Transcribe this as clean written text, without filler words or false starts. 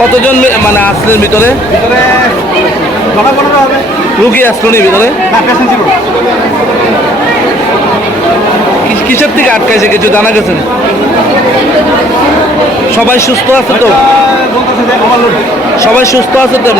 কতজন মানে আসলেন ভিতরে? রুগী আসলো নি ভিতরে? কিসের থেকে আটকাইছে কিছু জানা গেছে? সবাই সুস্থ আছে তো? সবাই সুস্থ আছে তো?